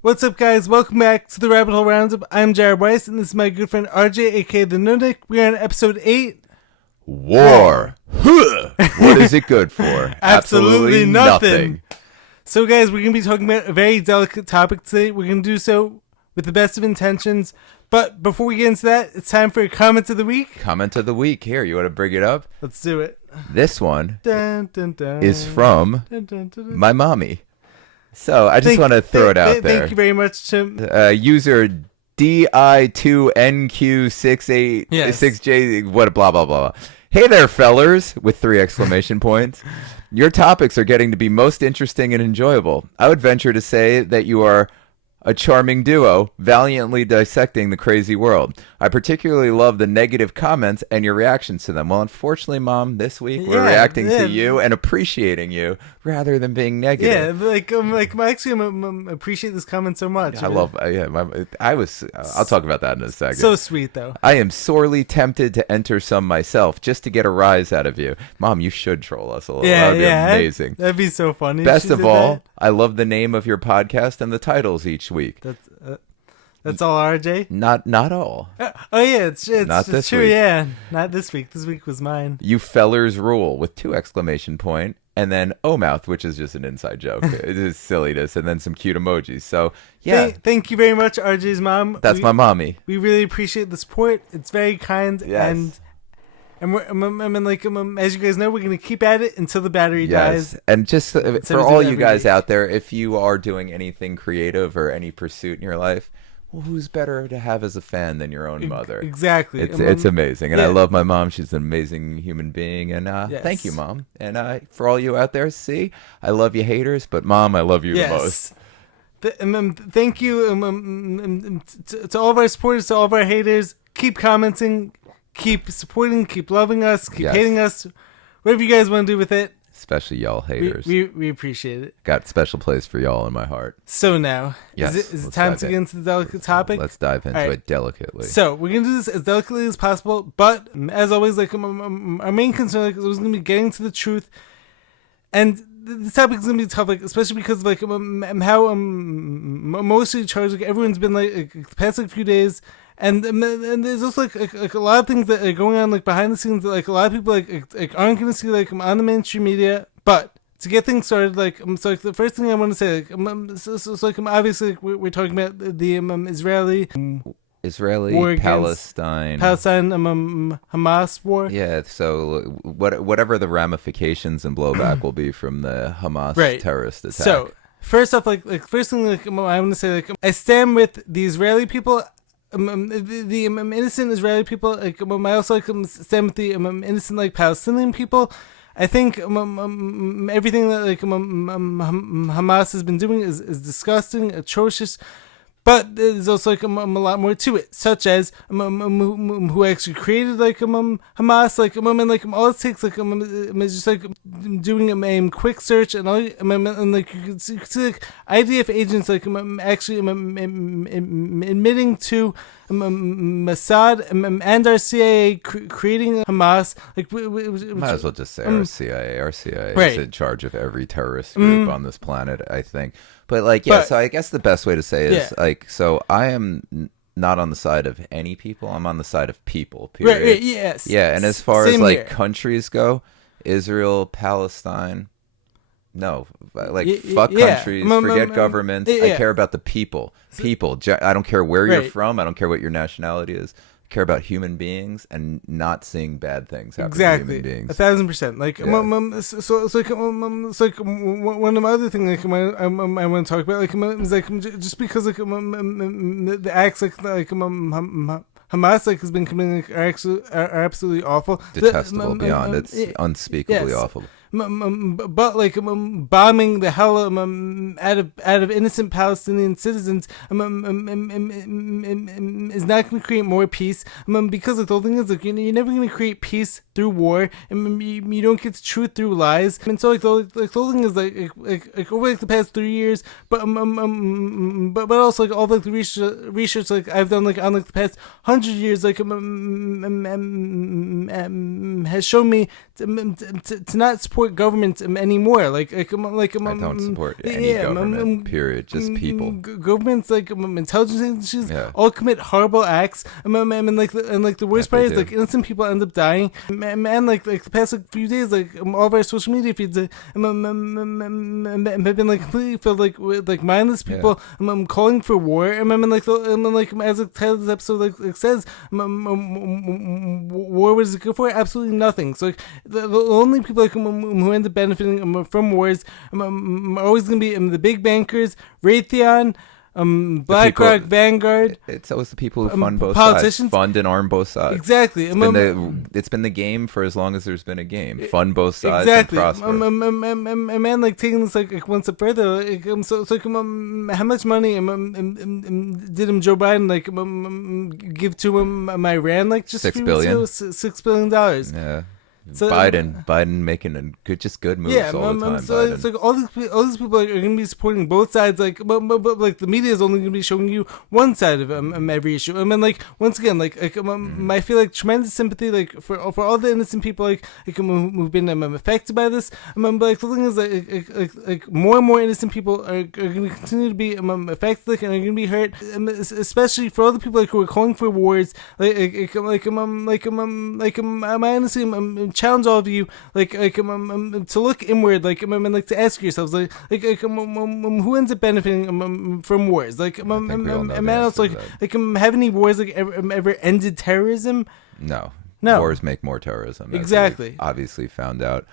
What's up, guys? Welcome back to the Rabbit Hole Roundup. I'm Jared Weiss, and this is my good friend RJ, aka the Nunnik. We are on episode 8. War. What is it good for? Absolutely nothing. So, guys, we're going to be talking about a very delicate topic today. We're going to do so with the best of intentions. But before we get into that, it's time for a comment of the week. Comment of the week. Here, you want to bring it up? Let's do it. This one Dun, dun, dun. is from Dun, dun, dun, dun. my mommy. So I just want to throw it out there. Thank you very much, Tim. User DI2NQ686J, what, blah, blah, blah. Hey there, fellers, with 3 exclamation points. Your topics are getting to be most interesting and enjoyable. I would venture to say that you are a charming duo, valiantly dissecting the crazy world. I particularly love the negative comments and your reactions to them. Well, unfortunately, Mom, this week we're reacting to you and appreciating you rather than being negative. Yeah, I actually appreciate this comment so much. I'll talk about that in a second. So sweet, though. I am sorely tempted to enter some myself just to get a rise out of you. Mom, you should troll us a little. That would be amazing. That'd be so funny. Best of all, I love the name of your podcast and the titles each week. That's all, RJ? Not all. Oh, yeah, it's Not this true, week. yeah. Not this week. This week was mine. You fellers rule with 2 exclamation point and then O-mouth, which is just an inside joke. It is silliness, and then some cute emojis. So, yeah. Thank you very much, RJ's mom. That's my mommy. We really appreciate the support. It's very kind. Yes. And we're, as you guys know, we're going to keep at it until the battery dies. And just for all you guys out there, if you are doing anything creative or any pursuit in your life, well, who's better to have as a fan than your own mother? Exactly. It's amazing. And I love my mom. She's an amazing human being. And thank you, Mom. And for all you out there, I love you haters, but Mom, I love you the most. Thank you to all of our supporters, to all of our haters. Keep commenting, keep supporting, keep loving us, keep hating us. Whatever you guys want to do with it. Especially y'all haters. We appreciate it. Got a special place for y'all in my heart. So now, yes, is it time to get into the delicate topic? Let's dive into it delicately. So we're going to do this as delicately as possible, but as always, our main concern is always going to be getting to the truth. And this topic is going to be tough, especially because of how mostly charged everyone's been the past few days. And there's also a lot of things that are going on behind the scenes that a lot of people aren't going to see on the mainstream media. But to get things started, the first thing I want to say, obviously we're talking about the Israeli war Palestine Hamas war. Yeah, so whatever the ramifications and blowback will be from the Hamas terrorist attack. So first off, first thing I want to say, I stand with the Israeli people. The innocent Israeli people. I also stand with the innocent Palestinian people. I think everything that Hamas has been doing is disgusting, atrocious. But there's also a lot more to it, such as who actually created Hamas, and all it takes is just doing a quick search and all, and you can see IDF agents actually admitting to Mossad and our CIA creating Hamas. Might as well just say our CIA. Our CIA is in charge of every terrorist group on this planet, I think. But so I guess the best way to say is so I am not on the side of any people. I'm on the side of people. Period. Right. Yes. Yeah, and as far as countries go, Israel, Palestine, no, fuck countries, forget governments. I care about the people. People. I don't care where you're from. I don't care what your nationality is. Care about human beings and not seeing bad things happen to human beings. 1,000%. One of the other things I want to talk about is just because the acts Hamas has been committing are absolutely awful, detestable beyond. It's unspeakably awful. But bombing the hell out of innocent Palestinian citizens is not going to create more peace, because the whole thing is you're never going to create peace through war, and you don't get the truth through lies. And so the whole thing is over the past 3 years, but also all the research I've done on the past 100 years has shown me to not support support government anymore. Like I don't support any government. Period. Just people. Governments like intelligence agencies Yeah. all commit horrible acts. And like the worst That part they is do. like innocent people end up dying. And like the past few days, like all of our social media feeds have been like completely filled like with like mindless people calling for war. And like as the title of this episode like says, war was good for absolutely nothing. So like the only people like who end up benefiting from wars are always going to be the big bankers, Raytheon, BlackRock, Vanguard. It's always the people who fund both politicians. sides, fund and arm both sides. Exactly. It's been the game for as long as there's been a game. Fund both sides exactly. and prosper. Man, like taking this like one step further. Like, how much money did Joe Biden like give to Iran? Like just $6 billion. $6 billion. Yeah. So, Biden making good moves all the time. So it's like all these people are going to be supporting both sides. Like, but like the media is only going to be showing you one side of every issue. I mean, like once again, like I feel like tremendous sympathy like for all the innocent people like who've been affected by this. But like the thing is like more and more innocent people are going to continue to be affected like, and are going to be hurt, especially for all the people like who are calling for wars. I honestly challenge all of you to look inward, like to ask yourselves, who ends up benefiting from wars? Like, have any wars like ever ended terrorism? No. No. Wars make more terrorism. Exactly. Obviously found out.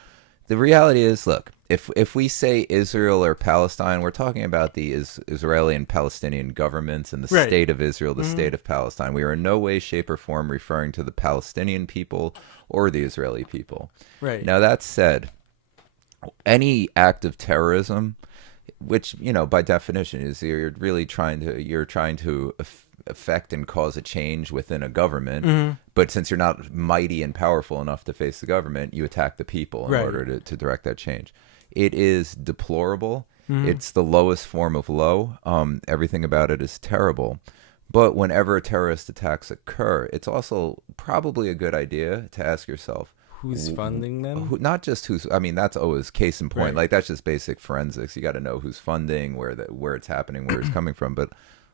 The reality is, look, if we say Israel or Palestine, we're talking about the Israeli and Palestinian governments and the state of Israel, the state of Palestine. We are in no way, shape, or form referring to the Palestinian people or the Israeli people. Right. Now, that said, any act of terrorism, which, by definition is you're trying to affect and cause a change within a government, but since you're not mighty and powerful enough to face the government, you attack the people in order to direct that change. It is deplorable. It's the lowest form of low. Everything about it is terrible. But whenever terrorist attacks occur, it's also probably a good idea to ask yourself, who's funding them? Not just who's. I mean, that's always case in point. Right. Like that's just basic forensics. You got to know who's funding, where it's happening, where it's coming from, but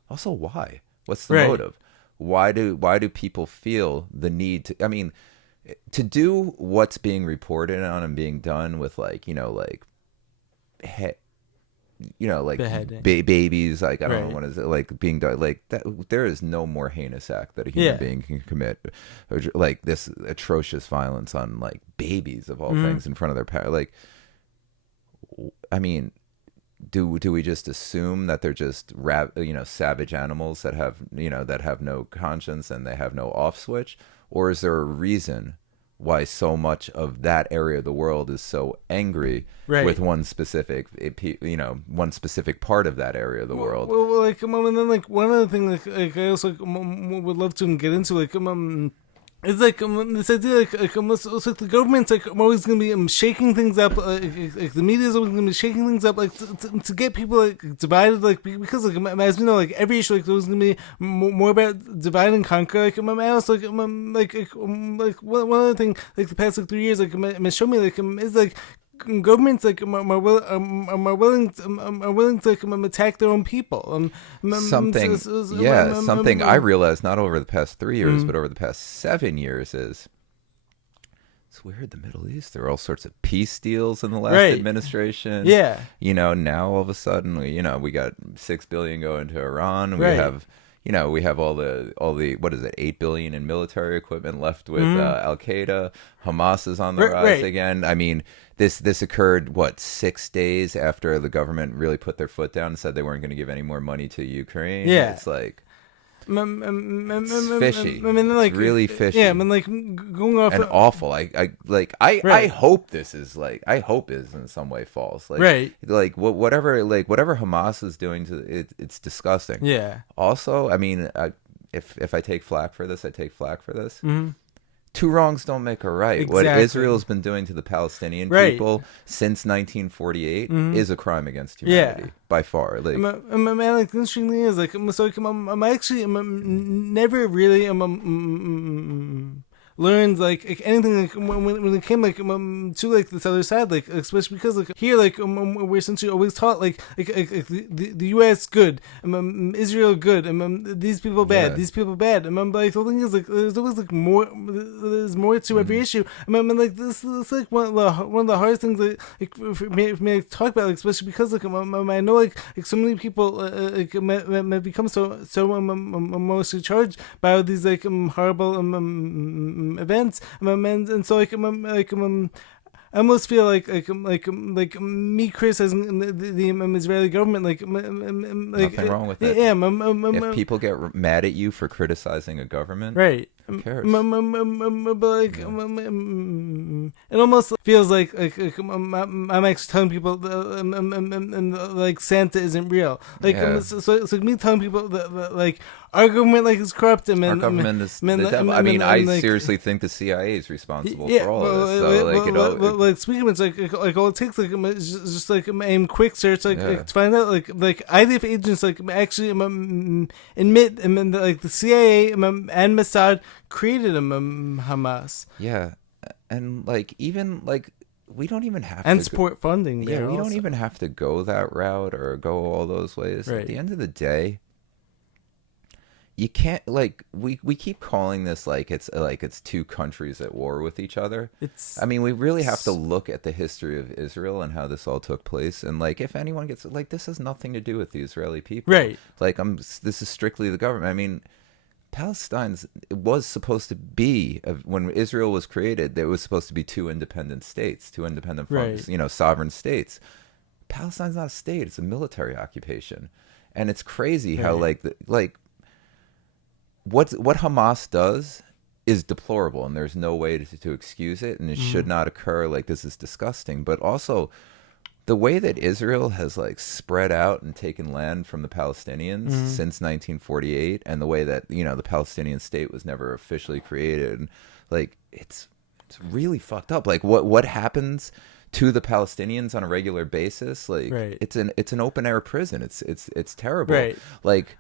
also why. What's the motive? Why do people feel the need to? I mean, to do what's being reported on and being done with babies, like I don't know what is it like being done like that. There is no more heinous act that a human being can commit, like this atrocious violence on like babies of all things in front of their parents. Like, I mean, do we just assume that they're just savage animals that have no conscience and they have no off switch, or is there a reason why so much of that area of the world is so angry with one specific part of that area of the world? Well, and then one other thing like I also would love to get into it's this idea the government's always going to be shaking things up, the media is always going to be shaking things up to get people divided, because as we know, every issue there's going to be more about divide and conquer. And also one other thing the past 3 years show me is governments are willing to attack their own people. Something I realized not over the past 3 years, but over the past 7 years is it's weird. The Middle East, there are all sorts of peace deals in the last administration. Yeah, now all of a sudden, we got $6 billion going to Iran. We have. We have all the what is it, $8 billion in military equipment left with Al Qaeda. Hamas is on the rise again. I mean, this occurred 6 days after the government really put their foot down and said they weren't going to give any more money to Ukraine. Yeah, it's like it's fishy. It's really fishy. Yeah, going off and awful. I hope this is I hope is in some way false. Whatever Hamas is doing to it, it's disgusting. Yeah. Also, I mean, if I take flack for this, I take flack for this. Two wrongs don't make a right. Exactly. What Israel's been doing to the Palestinian people since 1948 is a crime against humanity by far. Interestingly is I'm actually never really learned like anything like when it came like to like this other side, like especially because like here like we're essentially always taught like the U.S. good, Israel good, these people bad, Yeah. these people bad, but like the thing is like there's always like there's more to every issue. Like this is like one of the hardest things like for me to talk about, like, especially because like I know like so many people like might become so emotionally charged by these like horrible events, and so I almost feel like me criticizing the Israeli government, like Nothing wrong with it. Yeah, If people get mad at you for criticizing a government, right. who cares? But like, it almost feels like I'm actually telling people like Santa isn't real. Like, Yeah. so it's like me telling people that like our government like is corrupt, and Our government is the devil. I mean, I seriously think the CIA is responsible for all of this. So, like, you know, like speaking of which, like all it takes like is just like a quick search, like to find out like IDF agents like actually admit that like the CIA and Mossad created Hamas. yeah, and like even like we don't even have and to support funding. Yeah, we also. don't even have to go that route or go all those ways. Right. At the end of the day, you can't like we keep calling this like it's two countries at war with each other. I mean, we really have to look at the history of Israel and how this all took place, and like if anyone gets like this has nothing to do with the Israeli people. Right. Like this is strictly the government. I mean, it was supposed to be when Israel was created, there was supposed to be two independent states, two independent Right. sovereign states. Palestine's not a state, it's a military occupation. And it's crazy how Right. what Hamas does is deplorable, and there's no way to excuse it, and it should not occur. Like, this is disgusting. But also the way that Israel has like spread out and taken land from the Palestinians since 1948, and the way that the Palestinian state was never officially created, like it's really fucked up. Like what happens to the Palestinians on a regular basis? Like Right. it's an open air prison. It's terrible. Right. Like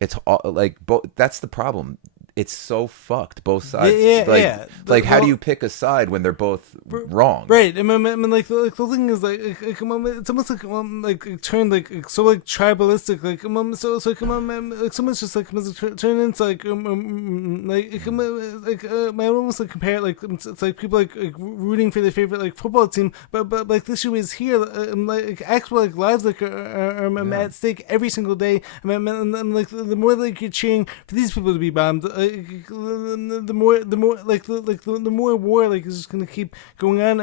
it's all like that's the problem. It's so fucked both sides. Like how do you pick a side when they're both wrong? Right. I mean like the thing is like it's almost like turned like so like tribalistic, like so like someone's just like turned into I almost like compare it like it's like people like rooting for their favorite like football team, but like the issue is here like actual like lives like are at stake every single day. And like the more like you're cheering for these people to be bombed, the more war like is just gonna keep going on.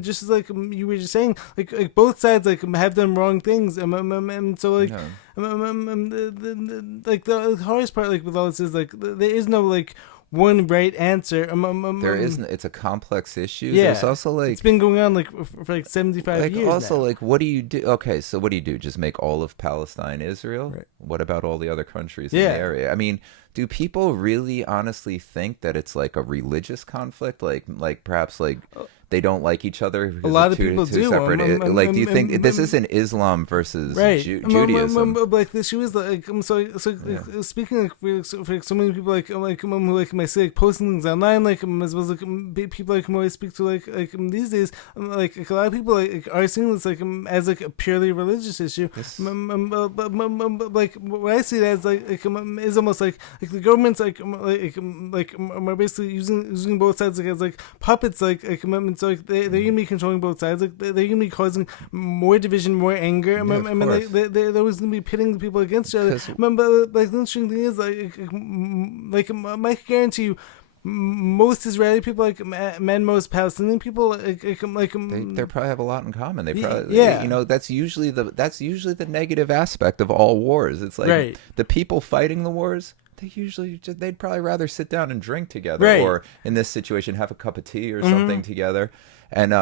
Just as like you were just saying, like both sides like have done wrong things, and so like the hardest part like with all this is like there is no like one right answer. There isn't. It's a complex issue. Yeah, there's also like it's been going on like for like 75 like years. Also, now. like, what do you do? Okay, so what do you do? Just make all of Palestine Israel? Right. What about all the other countries in the area? I mean, do people really honestly think that it's like a religious conflict? Like perhaps like they don't like each other. A lot of people do. Like, do you think this isn't Islam versus Judaism? Like the issue is like speaking like for so many people who like might say like posting things online like as well as like people like who I speak to like these days like a lot of people like are seeing this like as like a purely religious issue. But like what I see it as like is almost like the government's like are basically using both sides like as like puppets like so like they're gonna be controlling both sides, like they're gonna be causing more division, more anger. I mean they're always gonna be pitting the people against each other. But like the interesting thing is like I can guarantee you most Israeli people, like most Palestinian people, they probably have a lot in common. They probably, that's usually the negative aspect of all wars. It's like the people fighting the wars, they'd probably rather sit down and drink together, or in this situation have a cup of tea or something together, and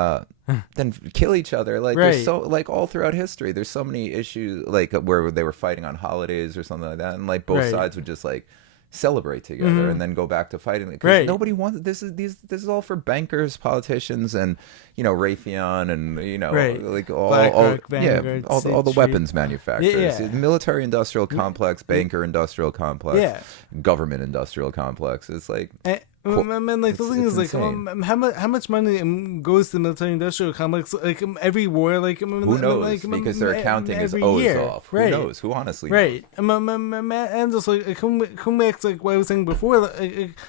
then kill each other. Like there's so like all throughout history, there's so many issues like where they were fighting on holidays or something like that, and like both sides would just like celebrate together and then go back to fighting. Because nobody wants this is all for bankers, politicians, and Raytheon, and like all the weapons manufacturers, the military industrial complex, banker industrial complex, government industrial complex. It's like. Man, like the thing is, like, how much money goes to the military-industrial complex? Like every war, like who knows? Like, because their accounting is year. off. Who knows? Who honestly knows? Right. And just like come back to like what I was saying before.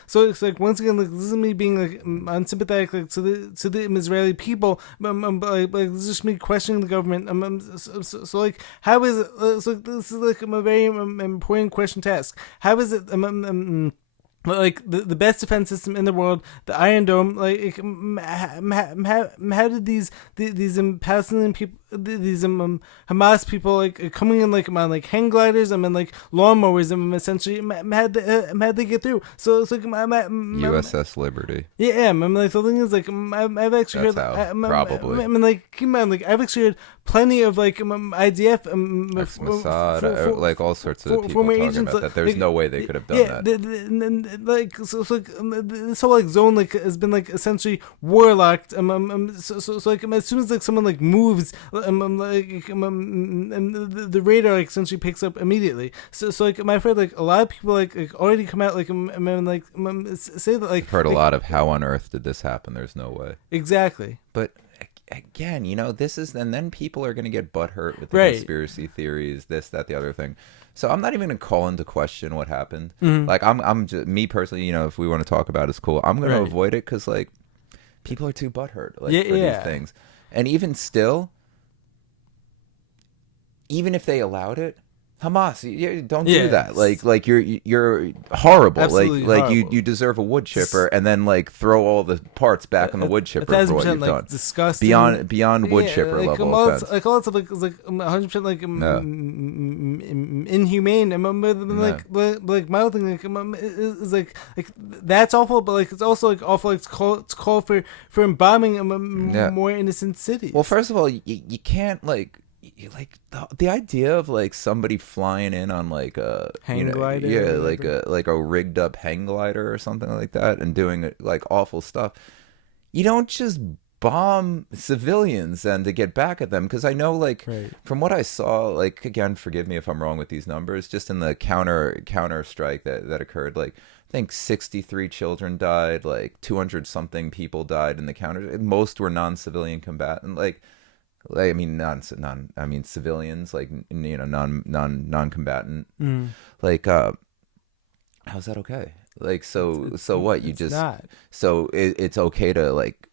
So it's like once again, like this is me being like unsympathetic like to the Israeli people. Like this is just me questioning the government. So like how is it? So this is like a very important question to ask. How is it? Like the best defense system in the world, the Iron Dome. Like how did these Palestinian people, these Hamas people, like coming in like on like hang gliders, like lawnmowers, essentially, how'd they get through? So it's like USS Liberty. Yeah, like the thing is, like I've actually heard probably. Like keep in mind, like I've actually heard plenty of like IDF, Mossad, like all sorts of people talking agents, about that. There's no way they could have done that. Like so like this whole like zone like has been like essentially warlocked. So like as soon as like someone like moves, the radar like essentially picks up immediately. So like I'm afraid like a lot of people like already come out like say that like I've heard a lot of how on earth did this happen? There's no way. Exactly. But again, this is, and then people are going to get butthurt with the conspiracy theories, this, that, the other thing. So I'm not even going to call into question what happened. Like I'm just, me personally, if we want to talk about it, it's cool. I'm going to avoid it because like people are too butthurt for these things. And even still, even if they allowed it, Hamas, don't do that. Like you're horrible. Absolutely like horrible. you deserve a wood chipper, and then like throw all the parts back on the wood chipper for what you've done. Disgusting. Beyond wood chipper like, level all offense. Like all that stuff like is like 100% like inhumane. Like my whole thing like is like that's awful, but like it's also like awful. Like, it's call for bombing more innocent cities. Well, first of all, you can't like the idea of like somebody flying in on like a hang glider, like a rigged up hang glider or something like that, and doing like awful stuff. You don't just bomb civilians and to get back at them, because I know like from what I saw, like again, forgive me if I'm wrong with these numbers, just in the counter strike that occurred, like I think 63 children died, like 200 something people died in the counter. Most were non-civilian combatant, like I mean I mean civilians, like non-combatant. Like how's that okay? Like so what you just not. So it's okay to like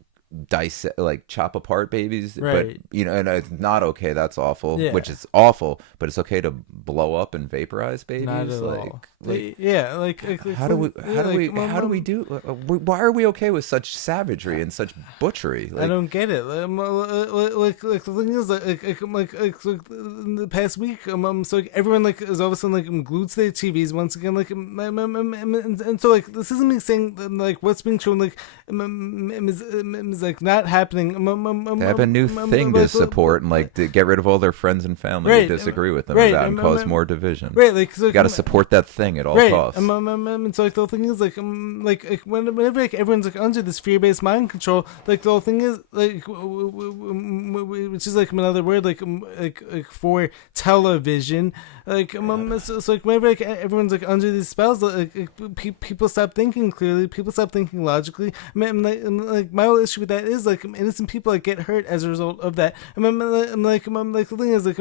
dissect, like chop apart babies, but and it's not okay. That's awful. Which is awful, but it's okay to blow up and vaporize babies. Not at all. How do we do? Why are we okay with such savagery and such butchery? I don't get it. Like the thing is, like in the past week, so like everyone like is all of a sudden like glued to their TVs once again, like and so like this isn't me saying like what's being shown like is like not happening. They have a new thing to support and like to get rid of all their friends and family who disagree with them and cause more division. Like so, you got to support that thing at all costs. And so like the whole thing is like whenever like everyone's like under this fear-based mind control, like the whole thing is like which is like another word like for television, like so like whenever like everyone's like under these spells, like people stop thinking clearly, people stop thinking logically. Like my whole issue with that is like innocent people like get hurt as a result of that. Like the thing is like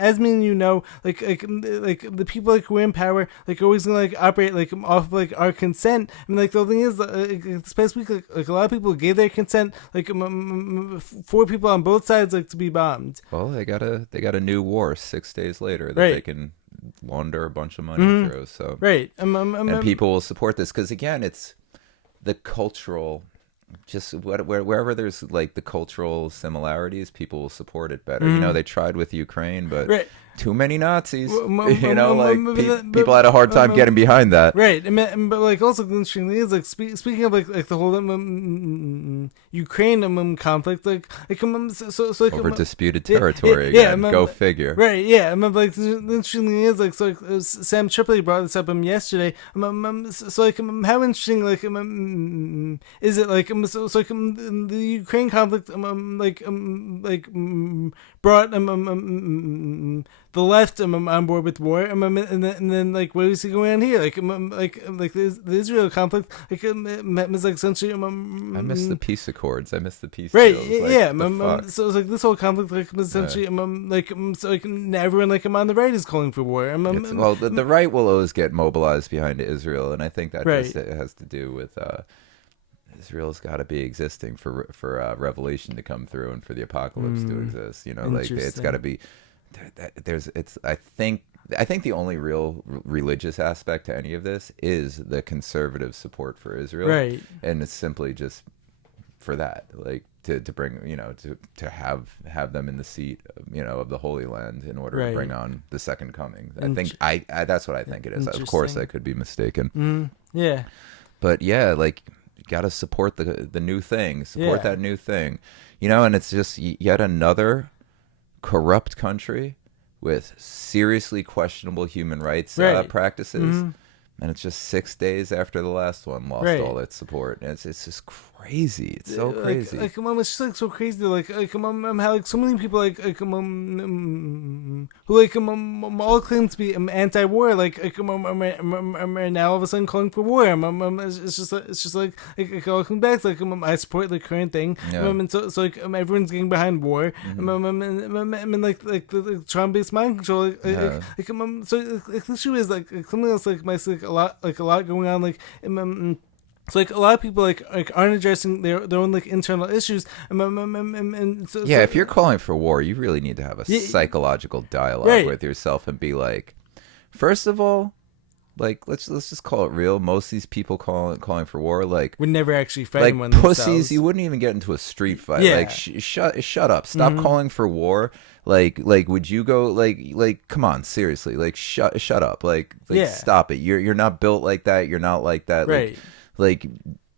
as me and like the people like who are in power like are always gonna like operate like off of like our consent. Like the thing is this past week like a lot of people gave their consent like for people on both sides like to be bombed. Well, they got a new war 6 days later that they can launder a bunch of money through. So and people will support this because again, it's the cultural. Just wherever there's like the cultural similarities, people will support it better. They tried with Ukraine, but too many Nazis. But People had a hard time getting behind that. Right, but like also the interesting thing is like speaking of like the whole Ukraine conflict, like so like Over disputed territory again. Go figure. Right, yeah. Like the interesting thing is like so like, Sam Tripoli brought this up yesterday. So like how interesting like is it like so like the Ukraine conflict brought the left on board with war, and then like what is going on here? Like the Israel conflict, like is like essentially. I miss the peace accords. I miss the peace. Right? Deals. Like, Yeah. So it's like this whole conflict, like essentially, so like everyone like on the right is calling for war. Well, the right will always get mobilized behind Israel, and I think that Right. just has to do with. Israel's got to be existing for revelation to come through and for the apocalypse to exist. Like it's got to be. I think the only real religious aspect to any of this is the conservative support for Israel, Right. And it's simply just for that, like to bring to have them in the seat of the Holy Land in order to bring on the second coming. I think I that's what I think it is. Of course, I could be mistaken. Yeah. But yeah, like you got to support the new thing, support that new thing, and it's just yet another corrupt country with seriously questionable human rights practices, and it's just 6 days after the last one lost all its support. And it's just crazy. It's so crazy. It's just like so crazy. Like how like so many people who all claim to be anti-war, are now all of a sudden calling for war. It's just like it all comes back. Like I support the current thing. And so like everyone's getting behind war. And like the Trump-based mind control. So the issue is like something else like a lot going on so like a lot of people like aren't addressing their own like internal issues. If you're calling for war, you really need to have a psychological dialogue with yourself and be like, first of all, like let's just call it real. Most of these people calling for war like would never actually fight like pussies. Themselves. You wouldn't even get into a street fight. Yeah. Like shut up. Stop calling for war. Like would you go like come on, seriously, like shut up, like stop it. You're not built like that. You're not like that. Right. Like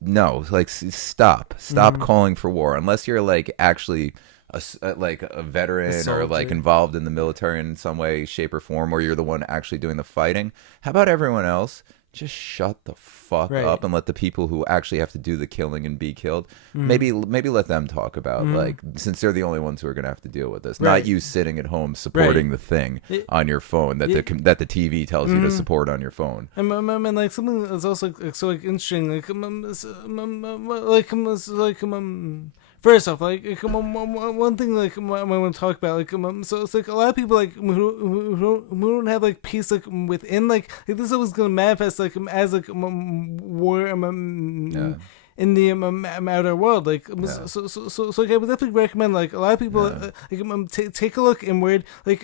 no, like stop calling for war unless you're like actually a veteran or like involved in the military in some way, shape, or form, or you're the one actually doing the fighting. How about everyone else? Just shut the fuck up and let the people who actually have to do the killing and be killed, maybe let them talk about like, since they're the only ones who are going to have to deal with this, not you sitting at home supporting the thing on your phone that the TV tells you to support on your phone. And like something that's also like so like interesting, first off, like one thing like I want to talk about, like so it's like a lot of people like who don't have like peace like within like this is always going to manifest like as like war in the outer world, like so like I would definitely recommend like a lot of people take a look inward, like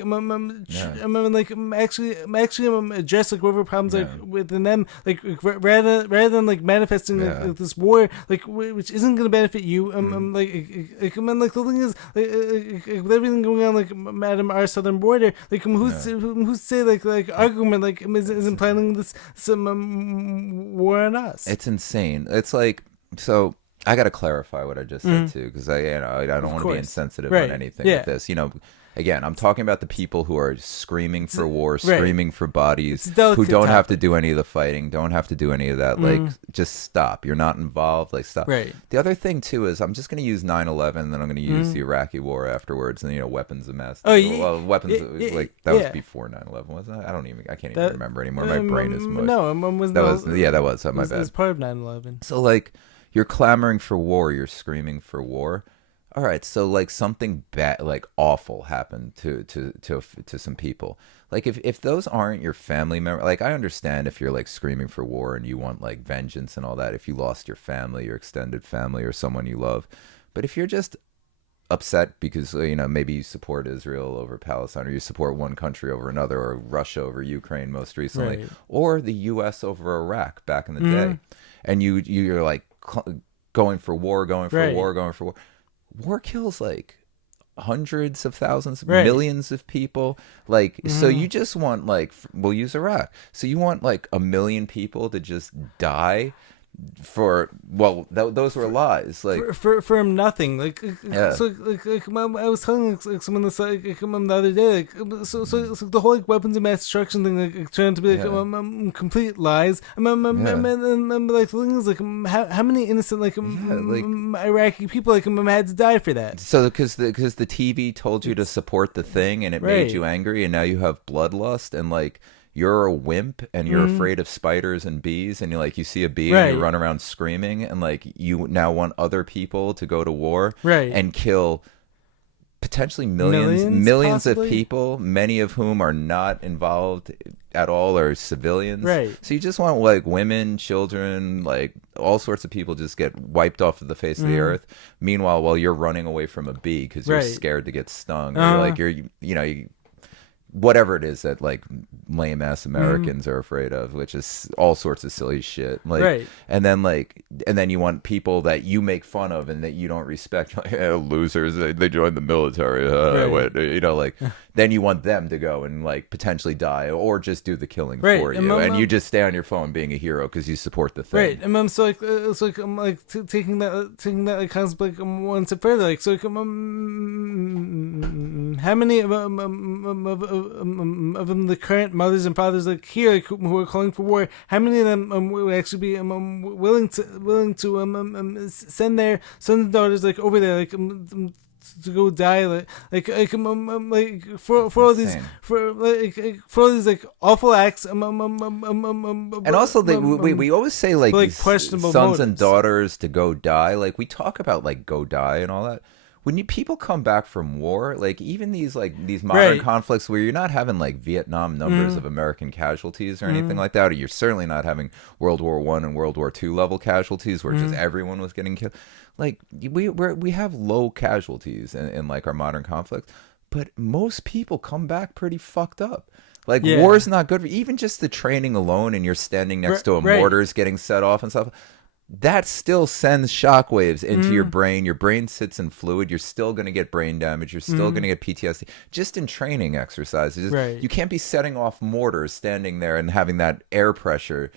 actually address like whatever problems like within them, like rather than like manifesting like, this war like which isn't going to benefit you. Like the thing is with everything going on like at our southern border, like who's to say like argument like isn't planning this war on us? It's insane. It's like. So I got to clarify what I just said too, because I don't want to be insensitive on anything with this. Again, I'm talking about the people who are screaming for war, screaming for bodies, who don't have to do any of the fighting, don't have to do any of that. Like, just stop. You're not involved. Like, stop. Right. The other thing too is I'm just going to use 9/11, and then I'm going to use the Iraqi war afterwards, and weapons of mass. Well, weapons like that was before 9/11, wasn't it? I can't even remember anymore. My brain is mush. No, that was my bad. It was part of 9/11. So like. You're clamoring for war. You're screaming for war. All right, so like something bad, like awful, happened to some people. Like if those aren't your family members, like I understand if you're like screaming for war and you want like vengeance and all that. If you lost your family, your extended family, or someone you love, but if you're just upset because maybe you support Israel over Palestine, or you support one country over another, or Russia over Ukraine most recently, or the U.S. over Iraq back in the day, and you're like. Going for war. War kills like hundreds of thousands, Right. millions of people. Like, so you just want, like, we'll use Iraq. So you want like 1 million people to just die for, well, those were lies. Like, for nothing. Like, Yeah. so I was telling someone this the other day. Like, so the whole like weapons of mass destruction thing like turned to be like Yeah. complete lies. And like the thing is like how many innocent like Iraqi people like had to die for that. so because the TV told you to support the thing and it made Right. you angry, and now you have bloodlust, and like you're a wimp and you're afraid of spiders and bees, and you see a bee and Right. you run around screaming, and like you now want other people to go to war Right. and kill potentially millions of possibly? people, many of whom are not involved at all or civilians. Right. So you just want like women, children, like all sorts of people just get wiped off of the face of the earth. Meanwhile, while you're running away from a bee because you're Right. scared to get stung, or whatever it is that like lame ass Americans are afraid of, which is all sorts of silly shit. Like, Right. and then you want people that you make fun of and that you don't respect, like losers. They joined the military. Right. Then you want them to go and like potentially die or just do the killing Right. for you, and you just stay on your phone being a hero because you support the thing. Right, and I'm so like it's like I'm like taking that like concept like one step further. Like so, like, how many of them the current mothers and fathers like here like, who are calling for war? How many of them would actually be willing to send their sons and daughters like over there like to go die like for all these Insane. for all these like awful acts And also, we always say like, like these questionable sons and motives. daughters to go die. Like we talk about like go die and all that. When people come back from war, like even these modern Right. conflicts where you're not having like Vietnam numbers of American casualties or anything like that, or you're certainly not having World War I and World War II level casualties where just everyone was getting killed. Like we have low casualties in like our modern conflicts, but most people come back pretty fucked up. Like Yeah. war is not good for even just the training alone, and you're standing next to a Right. mortars getting set off and stuff. That still sends shockwaves into your brain. Your brain sits in fluid. You're still going to get brain damage. You're still going to get PTSD just in training exercises. Right. You can't be setting off mortars standing there and having that air pressure,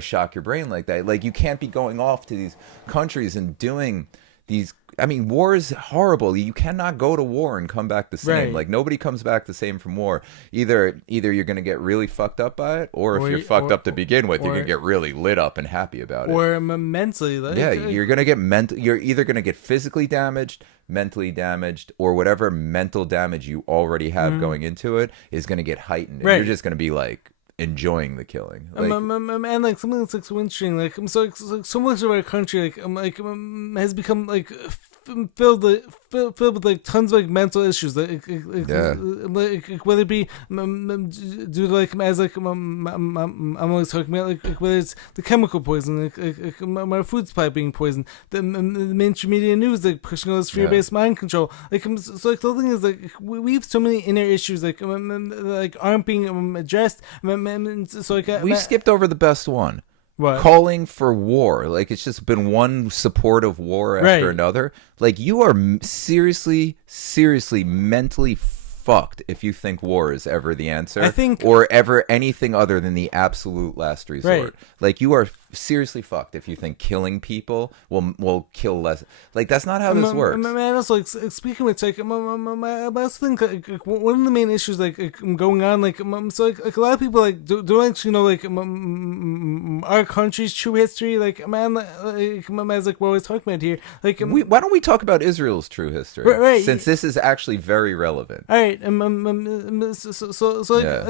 shock your brain like that. Like you can't be going off to these countries and doing these. I mean, war is horrible. You cannot go to war and come back the same. Right. Like nobody comes back the same from war. Either you're going to get really fucked up by it, or if you're fucked up to begin with, you're going to get really lit up and happy about it. Or mentally, like, Yeah, you're gonna get You're either gonna get physically damaged, mentally damaged, or whatever mental damage you already have going into it is gonna get heightened. And Right. you're just gonna be like enjoying the killing. Like, and like something that's like so interesting, like so much of our country has become like filled with like tons of like mental issues, Yeah. like whether it be due to like as like I'm always talking about like whether it's the chemical poison, like my food supply being poisoned, the mainstream media news like pushing all this fear-based mind control, like so like the thing is like we have so many inner issues like aren't being addressed. So like we skipped over the best one. What? Calling for war. Like it's just been one support of war after Right. another. Like you are seriously mentally fucked if you think war is ever the answer. I think- or ever anything other than the absolute last resort. Right. Like you are seriously fucked if you think killing people will kill less. Like that's not how this works. And also, like, speaking of which, like, I also think like, one of the main issues like going on, like, so like a lot of people like don't actually know like our country's true history, like, man, as like we're always talking about here, like, Why don't we talk about Israel's true history? Right. Since this is actually very relevant. all right, so like, Yeah.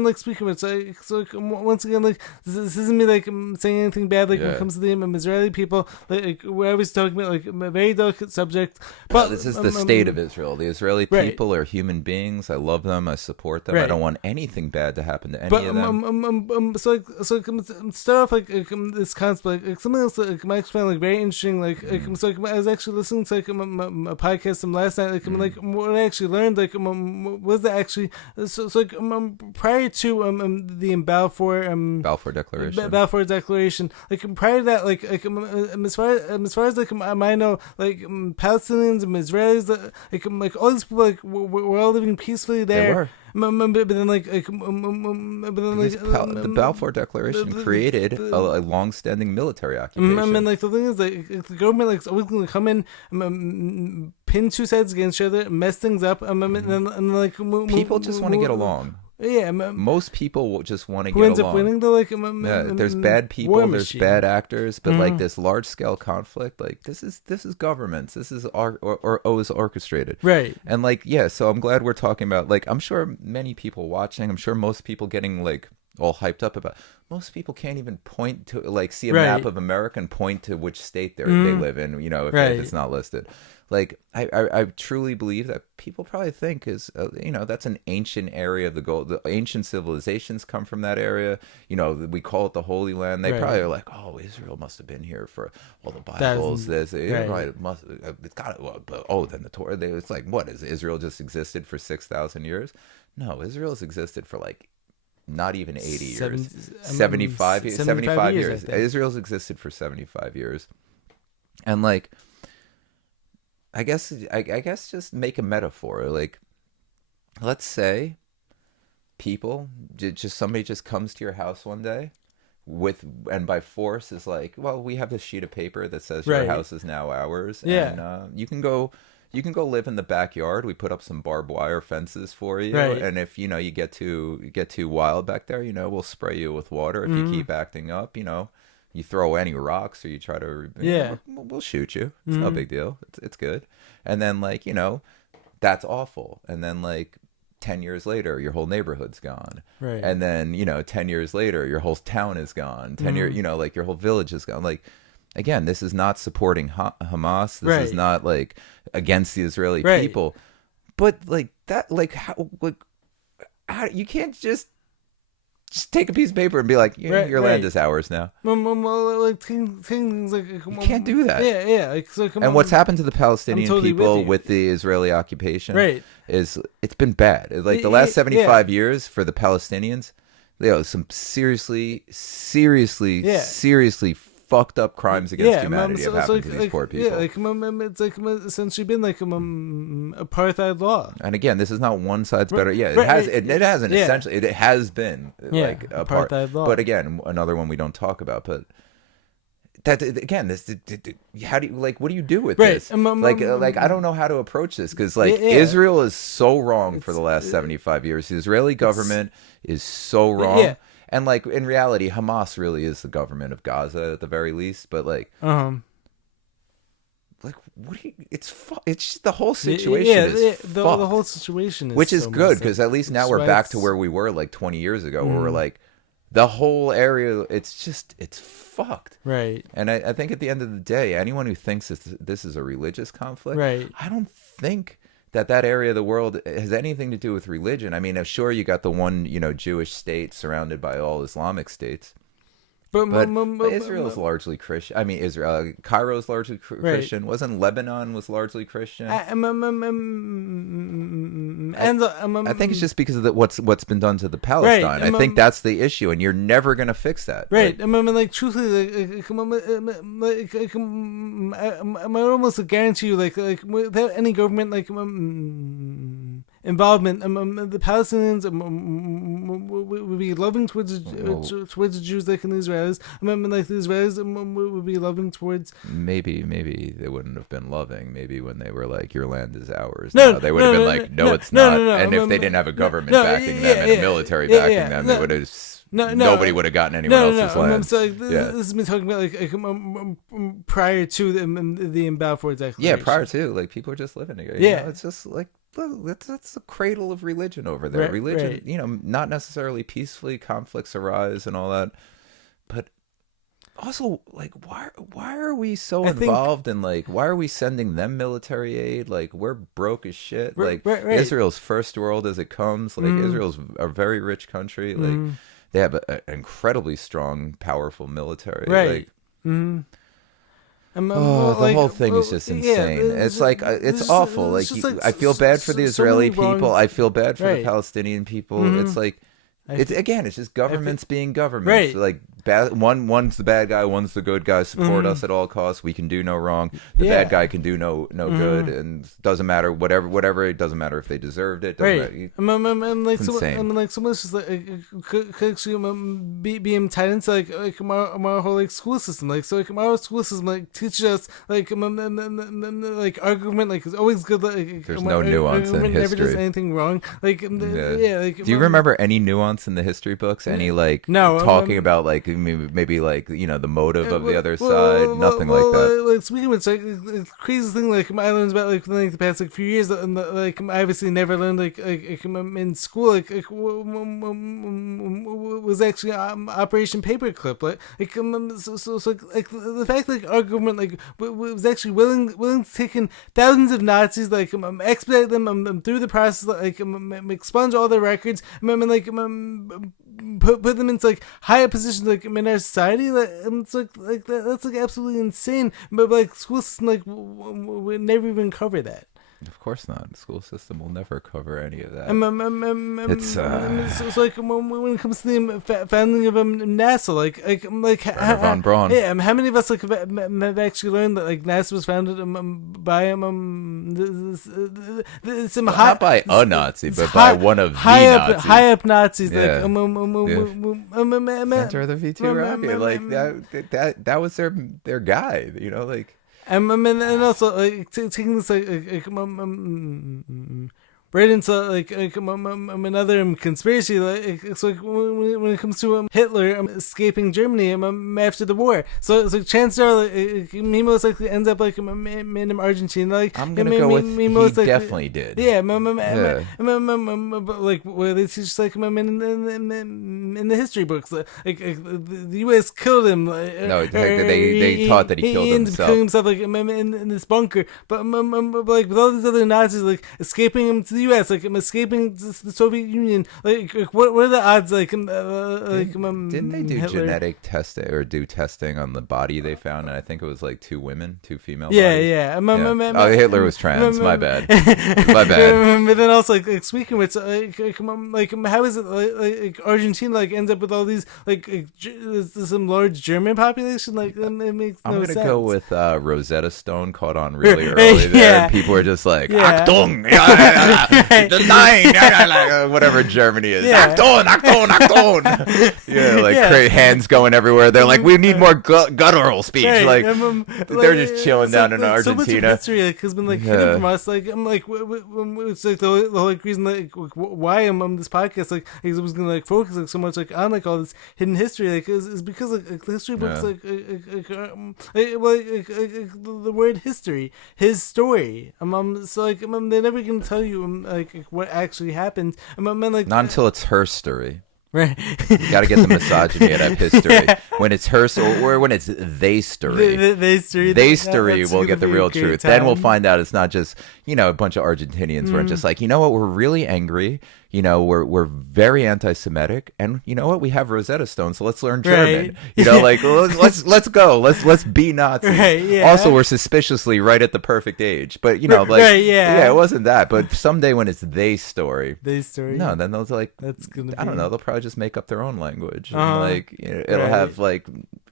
like speaking of which, so like, once again, like, this isn't me like saying anything bad like when Yeah. it comes to the Israeli people, like we're always talking about like a very delicate subject, but This is the state of Israel. The Israeli right. people are human beings. I love them. I support them. I Right. don't want anything bad to happen to any But of them. so start off like this concept like something else like I actually found like very interesting so like, I was actually listening to like a podcast last night like what I actually learned like was that actually so like prior to the Balfour Balfour Declaration. Balfour Declaration. Like prior to that, like as far as like I know, like Palestinians and Israelis, like all these people, like we're all living peacefully there. They were. But then The Balfour Declaration created a long-standing military occupation. I mean, like the thing is, like the government like is always going to come in, pin two sides against each other, mess things up, and like people just want to get along. Yeah, most people just want to get who ends along. up winning? Like there's bad people, there's bad actors, but like this large-scale conflict, like this is governments. This is always orchestrated, right? And like so I'm glad we're talking about. Like I'm sure many people watching. I'm sure most people getting like all hyped up about. Most people can't even point to like see a map of America and point to which state they live in. You know, if it's not listed. Like I truly believe that people probably think is that's an ancient area of the gold. The ancient civilizations come from that area. You know, we call it the Holy Land. They probably are like, oh, Israel must have been here for the Bibles. It's got then the Torah. It's like, what is Israel just existed for 6,000 years? No, Israel's existed for like not even 80 years, 75 years. Israel's existed for 75 years, and like. I guess just make a metaphor. Like, let's say somebody just comes to your house one day and by force is like, well, we have this sheet of paper that says your house is now ours. Yeah. And you can go live in the backyard. We put up some barbed wire fences for you. Right. And if, you get too wild back there, we'll spray you with water. If you keep acting up, you throw any rocks or you try to, we'll shoot you. It's no big deal. It's good. And then like, that's awful. And then like 10 years later, your whole neighborhood's gone. Right. And then, 10 years later, your whole town is gone. 10 years, like your whole village is gone. Like, again, this is not supporting Hamas. This is not like against the Israeli people. But like that, like how you can't just take a piece of paper and be like, your land is ours now. Like things like you can't do that. Yeah. Like, and what's happened to the Palestinian people with the Israeli occupation is it's been bad. Like the last 75 years for the Palestinians, some seriously fucked up crimes against humanity have happened to these poor people. Yeah, like it's like essentially been like apartheid law. And again, this is not one side's better. Yeah, it hasn't essentially. It has been like apartheid law. But again, another one we don't talk about. But that again, how do you what do you do with this? Like I don't know how to approach this because Israel is so wrong for the last 75 years. The Israeli government is so wrong. Yeah. And like in reality, Hamas really is the government of Gaza at the very least. But like, like what do you? It's just the whole situation is the whole situation is, which is good because at least now we're back to where we were like 20 years ago, where we're like the whole area. It's fucked, right? And I think at the end of the day, anyone who thinks this is a religious conflict, right? I don't think that area of the world has anything to do with religion. I mean, sure, you got the one, Jewish state surrounded by all Islamic states. But Israel's largely Christian. I mean, Cairo's largely Christian. Wasn't Lebanon was largely Christian? I think it's just because of what's been done to the Palestine. I think that's the issue, and you're never going to fix that. Right. I mean, like, truthfully, I might almost guarantee you, like without any government, involvement, the Palestinians would be loving towards the Jews, like in the Israelis. I mean, like the Israelis would be loving towards. Maybe they wouldn't have been loving. Maybe when they were like, "Your land is ours," they would have been like, "No, it's not." And if they didn't have a government backing them and a military backing them, they would have. Nobody would have gotten anyone else's land. So this has been talking about like prior to the Balfour Declaration. Yeah, prior to people are just living together. Yeah, it's just like. That's the cradle of religion over there. Religion, not necessarily peacefully, conflicts arise and all that, but also like why are we so involved in why are we sending them military aid? Like we're broke as shit. Israel's first world as it comes. Israel's a very rich country. They have an incredibly strong, powerful military. Right. The whole thing is just insane. It's it's awful. I feel bad for the Israeli people. I feel bad for the Palestinian people. It's it's just governments being governments. One's the bad guy, one's the good guy. Support us at all costs. We can do no wrong. The bad guy can do no good, and doesn't matter whatever. It doesn't matter if they deserved it. Doesn't matter. Someone just could actually be tied into our whole school system. Our school system teaches us argument is always good. There's no nuance in history. Never does anything wrong. Do you remember any nuance in the history books? Any talking about maybe the motive of the other side? Nothing like that. Speaking of which, the craziest thing I learned about the past few years, and I obviously never learned in school was actually Operation Paperclip. The fact our government was actually willing to take in thousands of Nazis, expedite them through the process, expunge all their records, put them into higher positions in our society. It's that's absolutely insane. But school system would never even cover that. Of course not. The school system will never cover any of that. It's when it comes to the founding of NASA, von Braun. How many of us have actually learned that NASA was founded by some not by a Nazi, but by one of the Nazis. High up Nazis. Center of the V2 rocket. That was their guy. And also taking this right into another conspiracy. When it comes to Hitler escaping Germany after the war, so chances are he most likely ends up in Argentina. I'm gonna go with he definitely did. Yeah, where they teach in the history books, the U.S. killed him. No, they taught that he killed himself. Killing himself in this bunker, but with all these other Nazis escaping him to the U.S., escaping the Soviet Union, what are the odds? Didn't they do Hitler? genetic testing or do testing on the body they found? And I think it was 2 female. Yeah. Hitler was trans. My bad. My bad. But then also speaking of which, how is it Argentina ends up with all these some large German population? It makes no sense. I'm gonna go with Rosetta Stone caught on really early there, and people are just Achtung! The 9, whatever Germany is. Yeah. Achtung! Hands going everywhere. They're we need more guttural speech. Right. They're just chilling down in Argentina. So much of history has been hidden from us. It's the whole reason why I'm this podcast I was gonna focus so much on all this hidden history is because the history books the word history, his story. They're never gonna tell you what actually happened. Not until it's her story. Right. You gotta get the misogyny out of history. Yeah. When it's her story, or when it's they story. They story. We'll get the real truth. Time. Then we'll find out it's not just, a bunch of Argentinians who are just what, we're really angry. We're very anti-Semitic, and you know what? We have Rosetta Stone, so let's learn German. Right. Let's go. Let's be Nazis. Right, yeah. Also, we're suspiciously right at the perfect age, but it wasn't that. But someday when it's they story, no, then those that's gonna be... I don't know. They'll probably just make up their own language. Uh-huh. And, it'll have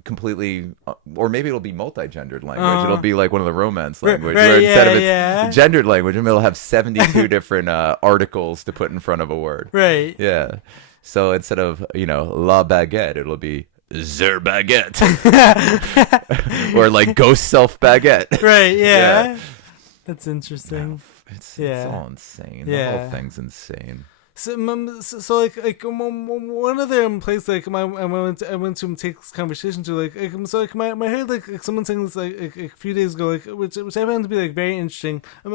completely, or maybe it'll be multi-gendered language. It'll be one of the Romance language, where instead of its gendered language, it'll have 72 different articles to put in front of a word. Right. Yeah. So instead of la baguette, it'll be Zer baguette, or ghost self baguette. Right. Yeah. That's interesting. It's all insane. Yeah. The whole thing's insane. So one other place I went to take this conversation to I heard someone saying this a few days ago which I found to be very interesting. This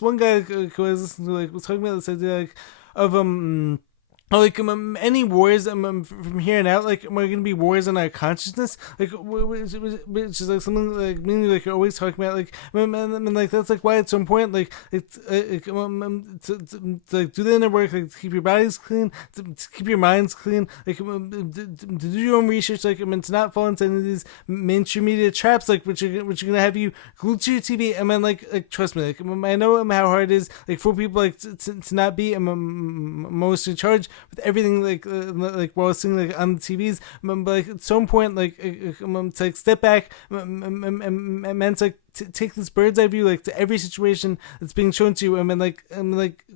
one guy who I was listening to was talking about this idea of any wars from here on out, are going to be wars on our consciousness, which is something meaning you're always talking about, that's why it's so important, to do the inner work, to keep your bodies clean, to keep your minds clean, to do your own research, to not fall into any of these mainstream media traps, which are going to have you glued to your TV. Trust me, I know how hard it is, for people to not be emotionally charged with everything like we're all seeing like on the TVs. But like at some point, like to like step back and to like take this bird's eye view like to every situation that's being shown to you, and like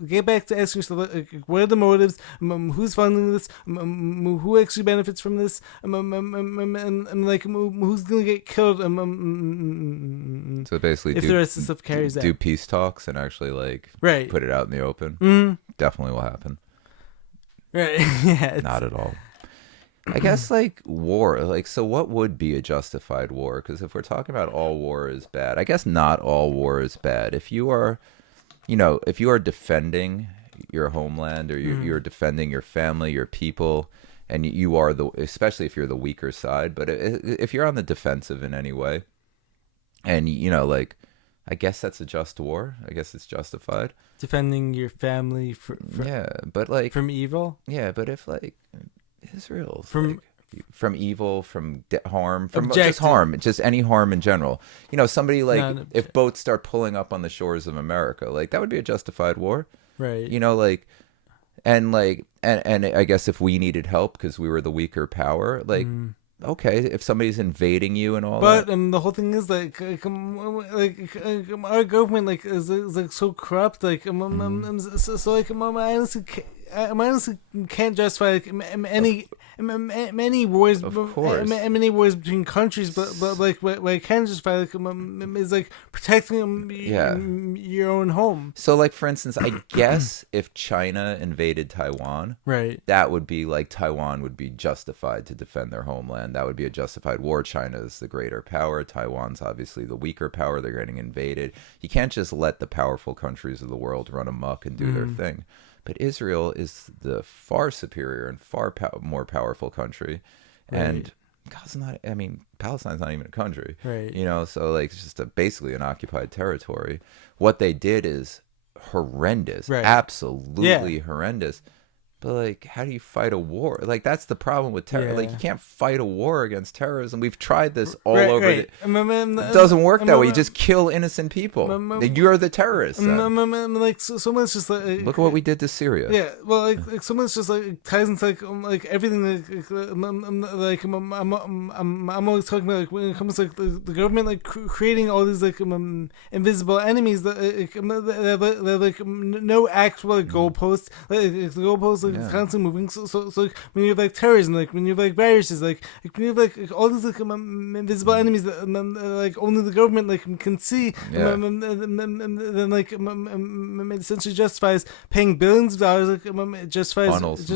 get back to asking yourself like, what are the motives, who's funding this, who actually benefits from this, and like who's gonna get killed. So basically, if the rest of the stuff carries do out. peace talks and actually like Right. put it out in the open. Definitely will happen. Right. Yeah. Not at all. I guess like war, like, so what would be a justified war? Because if we're talking about all war is bad, I guess not all war is bad. If you are, if you are defending your homeland, or you're defending your family, your people, and you are especially if you're the weaker side, but if you're on the defensive in any way, and like, I guess that's a just war. I guess it's justified. Defending your family but like from evil. Yeah, but if like Israel's From evil, from harm, from Objective. just harm, just any harm in general. Somebody like No, if boats start pulling up on the shores of America, like that would be a justified war. right. And I guess if we needed help because we were the weaker power, like okay, if somebody's invading you and all But that. the whole thing is like our government like is like so corrupt, like so like I honestly can't justify like many wars, Of course. many wars between countries, but like what I can justify like is like protecting your own home. So like, for instance, I guess if China invaded Taiwan, Right. that would be like Taiwan would be justified to defend their homeland. That would be a justified war. China is the greater power. Taiwan's obviously the weaker power. They're getting invaded. You can't just let the powerful countries of the world run amok and do their thing. But Israel is the far superior and far more powerful country. Right. And God's not, I mean, Palestine's not even a country. Right. So like it's just basically an occupied territory. What they did is horrendous. Right. Absolutely horrendous. But like, how do you fight a war? Like, that's the problem with terror. Yeah. Like, you can't fight a war against terrorism. We've tried this all Right, over. right. It doesn't work that way. You just kill innocent people. You're the terrorist. Like someone's just like Look at what we did to Syria. Yeah, well, like someone's just like ties into like everything. I'm always talking about like when it comes to like the government like creating all these like invisible enemies that like no actual like goalposts. Like the goalposts like constantly moving. So like when you have like terrorism, like when you have like viruses, like when you have like all these like invisible enemies that like only the government like can see. Then like it essentially justifies paying billions of dollars, like it justifies funnels.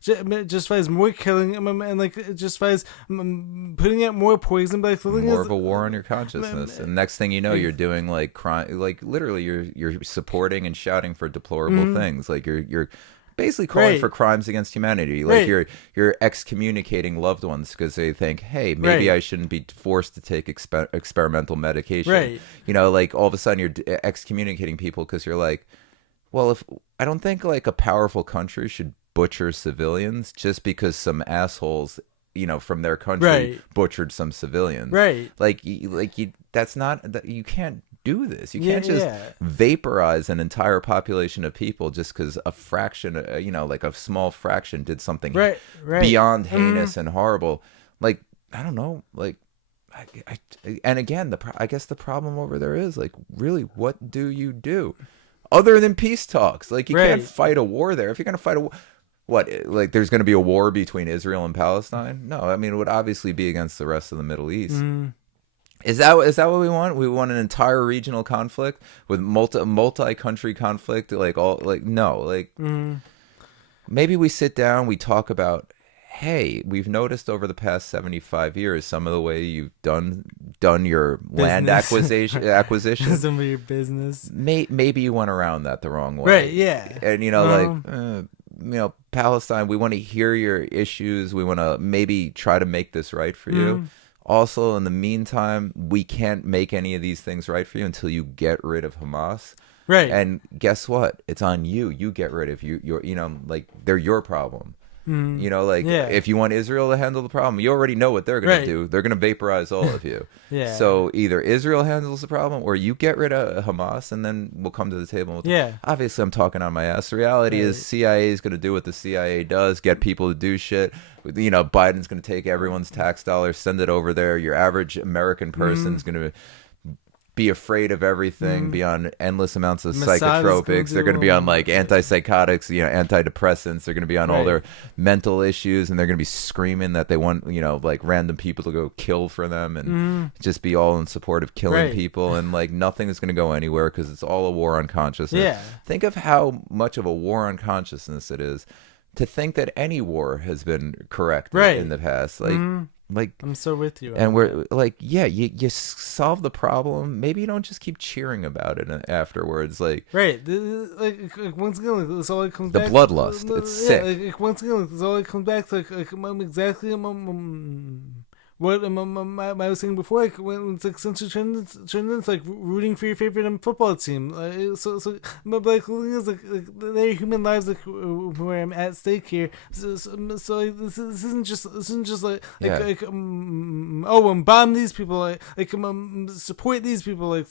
Justifies more killing, and like it justifies putting out more poison. But like the thing More is, of a war on your consciousness, and next thing you know, you're doing like crime, like literally, you're supporting and shouting for deplorable things, like you're basically calling for crimes against humanity. Like you're excommunicating loved ones because they think, hey, maybe I shouldn't be forced to take experimental medication. Right. Like all of a sudden you're excommunicating people because you're like, well, if I don't think like a powerful country should butcher civilians just because some assholes, from their country butchered some civilians. Right. That's not, you can't do this. You can't just vaporize an entire population of people just because a fraction, like a small fraction did something beyond heinous and horrible. Like, I don't know, like, and again, I guess the problem over there is like, really, what do you do other than peace talks? Like, you can't fight a war there. If you're going to fight a war, what, like there's going to be a war between Israel and Palestine? No, I mean, it would obviously be against the rest of the Middle East. Is that what we want? We want an entire regional conflict with multi-country conflict, maybe we sit down, we talk about, hey, we've noticed over the past 75 years some of the way you've done your land acquisition. Some of your business. Maybe you went around that the wrong way. Right, yeah. And Palestine, we want to hear your issues. We want to maybe try to make this right for you. Also, in the meantime, we can't make any of these things right for you until you get rid of Hamas. Right. And guess what? It's on you. You get rid of they're your problem. You know, like Yeah. if you want Israel to handle the problem, you already know what they're going Right. to do. They're going to vaporize all of you. Yeah. So either Israel handles the problem or you get rid of Hamas and then we'll come to the table. And Yeah. Obviously, I'm talking on my ass. The reality Right. is CIA is going to do what the CIA does, get people to do shit. You know, Biden's going to take everyone's tax dollars, send it over there. Your average American person's going to be afraid of everything, be on endless amounts of psychotropics. They're going to be on like antipsychotics, you know, antidepressants. They're going to be on all their mental issues, and they're going to be screaming that they want, you know, like random people to go kill for them and just be all in support of killing people. And like nothing is going to go anywhere because it's all a war on consciousness. Yeah. Think of how much of a war on consciousness it is to think that any war has been correct in the past. Like I'm so with you. And we're like, yeah, you solve the problem. Maybe you don't just keep cheering about it afterwards. Like, like once again, like, this all it comes the back bloodlust. To, It's sick. Like once again, like, this all it comes back to exactly what I was saying before. Like when it's like since you turn it's like rooting for your favorite football team. But like the thing is, like there are human lives like where I'm at stake here. So like, this isn't just like bomb these people, like support these people, like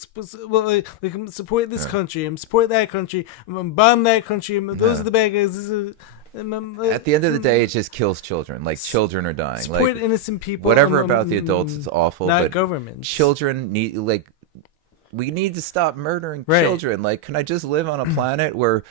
support this country, support that country, bomb that country. Those are the bad guys. At the end of the day, it just kills children. Like children are dying. Support like innocent people. Whatever about the adults, it's awful. Not but governments. Children need we need to stop murdering children. Like, can I just live on a planet where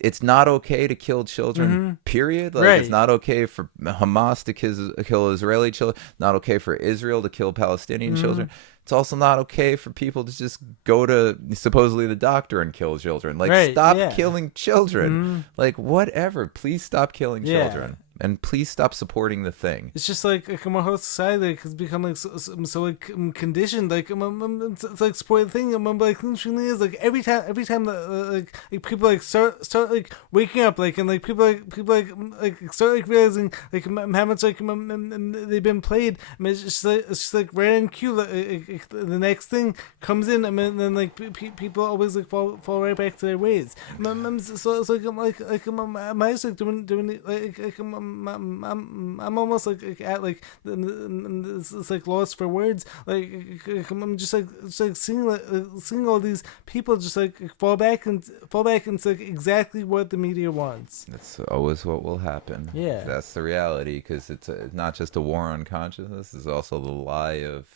it's not okay to kill children, period? Like, it's not okay for Hamas to kill Israeli children, not okay for Israel to kill Palestinian children. It's also not okay for people to just go to supposedly the doctor and kill children. Like, stop killing children. Like, whatever. Please stop killing children. And please stop supporting the thing. It's just like our whole society has become like so like conditioned. Like it's like support the thing. Like the thing is like every time that like people like start like waking up like and like people like start like realizing like how much like they've been played. I mean, it's just like right on cue. Like, the next thing comes in and then like people always like fall right back to their ways. So it's like I'm just like doing like I'm almost like at like it's like lost for words. Like I'm just like seeing all these people just like fall back into like exactly what the media wants. That's always what will happen. Yeah, that's the reality, because it's not just a war on consciousness. It's also the lie of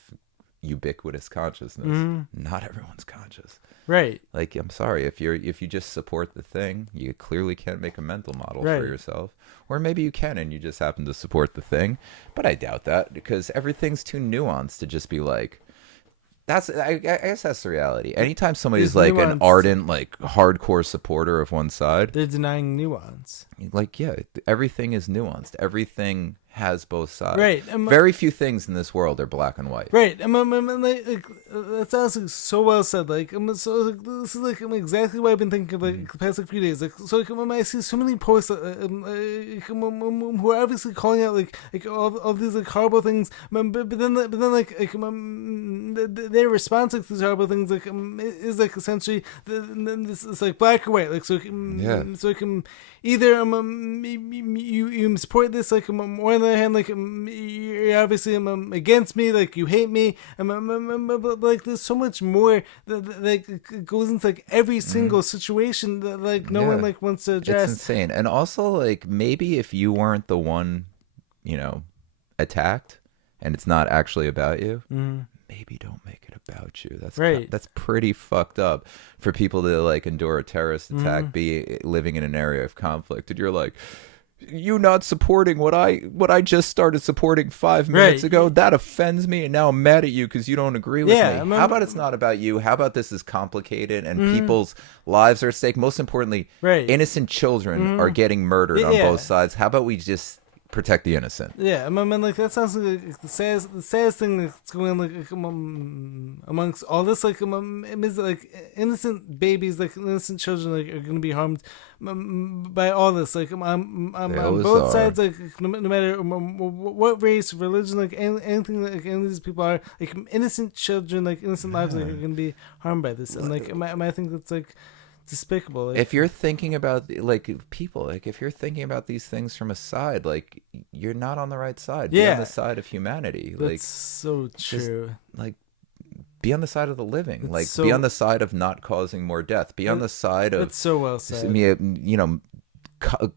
ubiquitous consciousness. Not everyone's conscious. Right. Like, I'm sorry, if you just support the thing, you clearly can't make a mental model for yourself. Or maybe you can and you just happen to support the thing. But I doubt that, because everything's too nuanced to just be like, I guess that's the reality. Anytime somebody's like nuance. An ardent, like hardcore supporter of one side, they're denying nuance. Like, yeah, everything is nuanced. Everything has both sides. Right. Very few things in this world are black and white. Right. Like, that sounds like so well said. Like, so like, this is like exactly what I've been thinking of, like the past like few days. Like, so like I see so many posts who are obviously calling out like all these like horrible things, but then like their response like, to these horrible things like is like essentially this is like black or white. Like, so so either you support this like, or on the other hand, like you're obviously against me, like you hate me, but like there's so much more that like goes into like every single situation that like no one like wants to address. It's insane. And also, like, maybe if you weren't the one, you know, attacked, and it's not actually about you, maybe don't make it about you. That's right. That's pretty fucked up for people to like endure a terrorist attack, be living in an area of conflict, and you're like, you not supporting what I just started supporting 5 minutes ago. That offends me, and now I'm mad at you because you don't agree with me. How about it's not about you? How about this is complicated and people's lives are at stake? Most importantly, innocent children are getting murdered on both sides. How about we just protect the innocent? Yeah, I mean, like that sounds like the saddest thing that's going on, like amongst all this, like like innocent babies, like innocent children, like are going to be harmed by all this. Like I'm on both sides, like no matter what race, religion, like anything, like any of these people are, like innocent children, like innocent lives, like are going to be harmed by this, and like I think that's like despicable. Like, if you're thinking about like people, like if you're thinking about these things from a side, like you're not on the right side. Be on the side of humanity. That's like so true. like be on the side of the living. It's like so, be on the side of not causing more death. Be on the side of it's so well said. You know,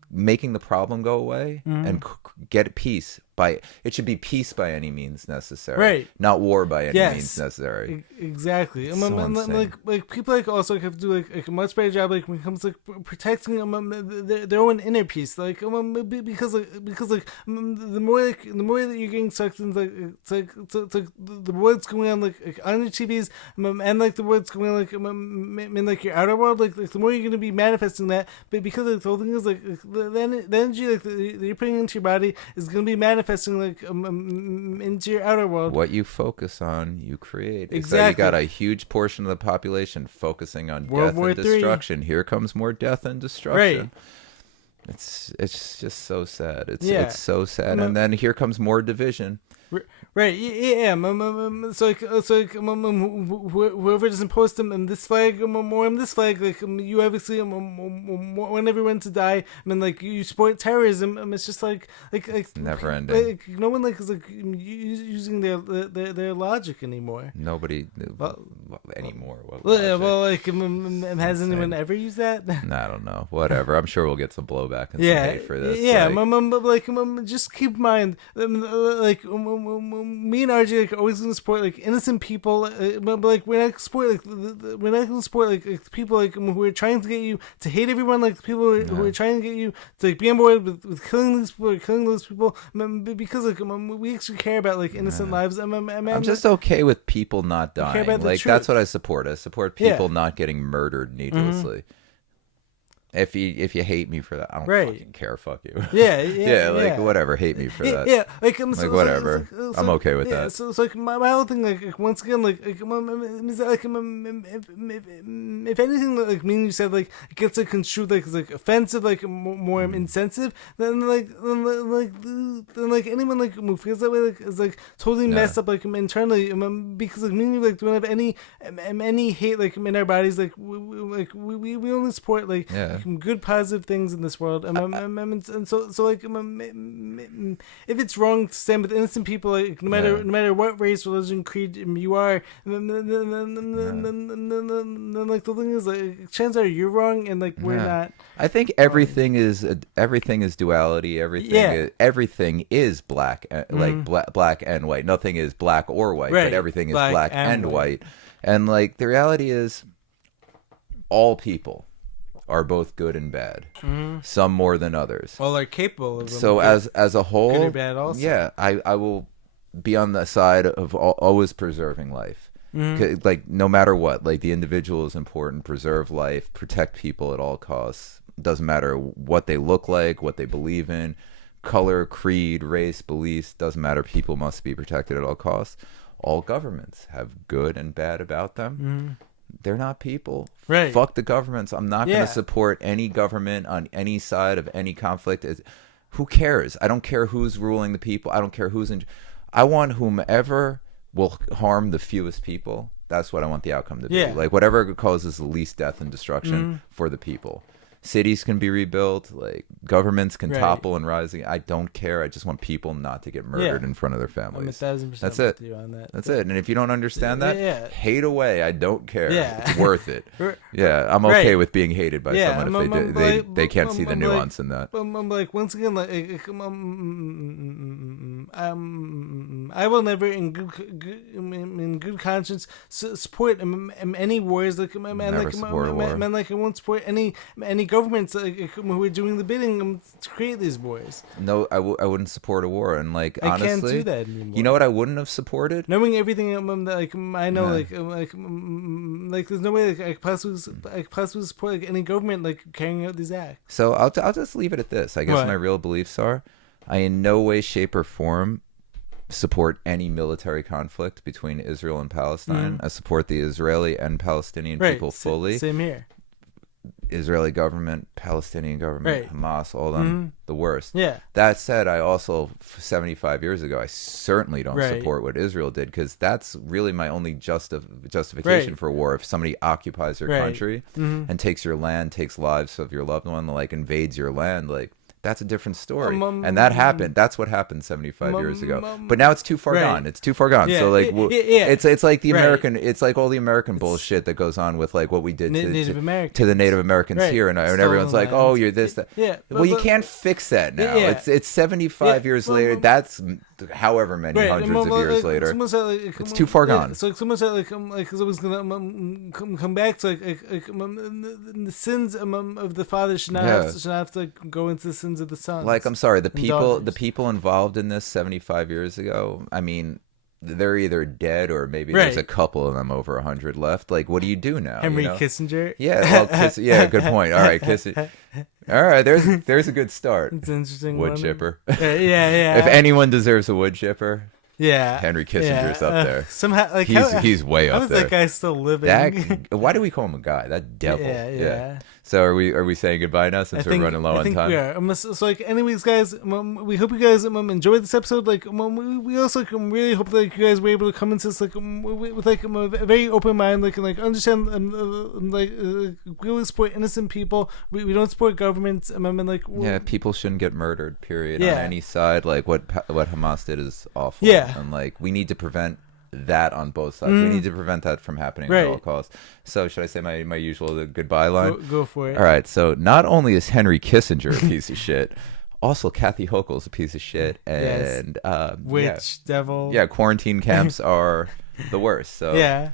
making the problem go away and get peace by it should be peace by any means necessary, right? Not war by any means necessary. Exactly. It's so insane. Like people like also have to do like a much better job like when it comes to like protecting their own inner peace, like because the more that you're getting sucked into like the more it's going on like on your TVs and like the more it's going on like in like your outer world, like the more you're going to be manifesting that, but because like, the whole thing is like the energy like that you're putting into your body is going to be manifesting like into your outer world. What you focus on, you create. Exactly. So you got a huge portion of the population focusing on World death War and destruction. Here comes more death and destruction. Right. It's just so sad. It's so sad. And then here comes more division. Right, yeah. So whoever doesn't post this flag more this flag, like you obviously want everyone to die. I mean, like you support terrorism. It's just like never ending. Like, no one like is like using their logic anymore. Nobody anymore. Like has anyone ever used that? I don't know. Whatever. I'm sure we'll get some blowback and some hate for this. Yeah, just keep in mind, like. Me and RJ like, are always gonna support like innocent people, but like we're not gonna support like people like who are trying to get you to hate everyone, like the people who are trying to get you to like be on board with killing these people or killing those people, because like we actually care about like innocent lives. I'm just okay with people not dying. Like that's what I support. I support people not getting murdered needlessly. If you hate me for that, I don't fucking care. Fuck you. Yeah, whatever. Hate me for that. Yeah, whatever. I'm okay with that. So it's like my whole thing, like once again, like if anything, like me and you said, like it gets like construed like offensive, like more insensitive, then anyone like who feels that way like is like totally messed up like internally, because like me and you like don't have any hate like in our bodies, like we only support like good positive things in this world, and so like if it's wrong to stand with innocent people, like no matter what race, religion, creed you are, then like the thing is like chances are you're wrong and like we're not. I think everything is duality. Everything is black, like black and white. Nothing is black or white, but everything is black and white. And like the reality is, all people are both good and bad. Some more than others. Well, they're capable of them. So as a whole, good or bad also. Yeah, I will be on the side of always preserving life. Like no matter what, like the individual is important. Preserve life, protect people at all costs. Doesn't matter what they look like, what they believe in, color, creed, race, beliefs. Doesn't matter. People must be protected at all costs. All governments have good and bad about them. They're not people. Right. Fuck the governments. I'm not going to support any government on any side of any conflict. Who cares? I don't care who's ruling the people. I don't care who's in. I want whomever will harm the fewest people. That's what I want the outcome to be. Like whatever causes the least death and destruction for the people. Cities can be rebuilt, like governments can topple and rise. I don't care. I just want people not to get murdered in front of their families. That's it. With you on that. That's it. And if you don't understand that, hate away. I don't care. It's worth it. I'm okay with being hated by someone if they can't see the nuance in that. Like once again, like I will never, in good conscience, support any wars. Like I won't support any governments who are doing the bidding to create these wars. No, I wouldn't support a war, and like honestly, I can't do that anymore. You know what I wouldn't have supported? Knowing everything that like I know, like there's no way like, I could possibly support like any government like carrying out these acts. So I'll just leave it at this. I guess my real beliefs are, I in no way, shape, or form support any military conflict between Israel and Palestine. I support the Israeli and Palestinian people fully. Same here. Israeli government, Palestinian government, Right. Hamas, all of them, the worst. Yeah. That said, I also 75 years ago, I certainly don't Right. support what Israel did, because that's really my only justification Right. for war. If somebody occupies your Right. country and takes your land, takes lives of your loved one, like invades your land, like that's a different story. And that happened. That's what happened 75 years ago. But now it's too far Right. gone. It's too far gone. Yeah, So like, yeah. it's like the Right. American. It's like all the American bullshit that goes on with like what we did Native to Americans. the Native Americans Right. here, and Stolen everyone's like, lands. "Oh, you're this." That. Yeah. Well, you can't fix that now. Yeah. It's 75 years later. That's however many hundreds of years later. It's too far gone. So someone said like someone's gonna come back to the sins of the father should not have to like, go into the sins of the sons. Like, I'm sorry, the daughters. people involved in this 75 years ago, I mean, they're either dead or maybe there's a couple of them over 100 left. Like, what do you do now? Henry you know? Kissinger. Yeah, well, yeah, good point. All right, Kissinger. All right, there's a good start. It's an interesting Wood one. chipper. Yeah. If anyone deserves a wood chipper, yeah, Henry Kissinger's up there. Somehow, like He's way how up is there. that guy still living? Why do we call him a guy? That devil. Yeah. So are we saying goodbye now since we're running low on time? We are. So like, anyways, guys, we hope you guys enjoyed this episode. Like, we also really hope that you guys were able to come into this like with like a very open mind, like and like understand we really support innocent people. We don't support governments. And like people shouldn't get murdered. Period. Yeah. On any side, like what Hamas did is awful. Yeah. And like we need to prevent that on both sides. We need to prevent that from happening at all costs. So should I say my usual goodbye line? Go for it. All right. So not only is Henry Kissinger a piece of shit, also Kathy Hochul's a piece of shit, and devil. Yeah, quarantine camps are the worst. So yeah.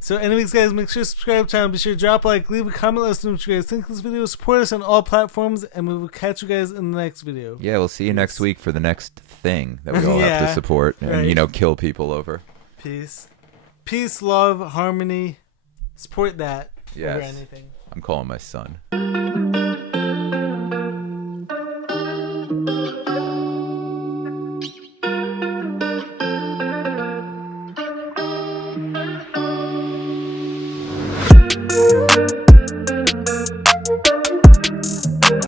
So anyways, guys, make sure to subscribe to the channel. Be sure to drop a like, leave a comment, let us know what you guys think of this video. Support us on all platforms, and we will catch you guys in the next video. Yeah, we'll see you next week for the next thing that we all have to support and kill people over. Peace, love, harmony. Support that over Yes. anything. I'm calling my son.